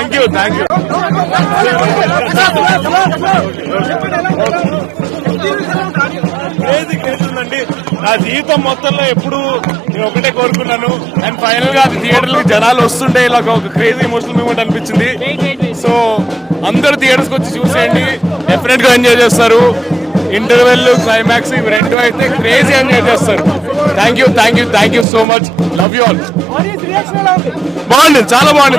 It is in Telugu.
థ్యాంక్ యూ ఉందండి. నా జీవితం మొత్తంలో ఎప్పుడు నేను ఒకటే కోరుకున్నాను అండ్ ఫైనల్ గా థియేటర్లకి జనాలు వస్తుంటే ఇలా ఒక క్రేజీ ఎమోషనల్ మూమెంట్ అనిపించింది. సో అందరు థియేటర్స్ కి వచ్చి చూసేయండి, డెఫినెట్ గా ఎంజాయ్ చేస్తారు. ఇంటర్వెల్ క్లైమాక్స్ ఇవి రెండు అయితే క్రేజీ ఎంజాయ్ చేస్తారు. Thank you so much. Love you all. బాగుంది, చాలా బాగుంది.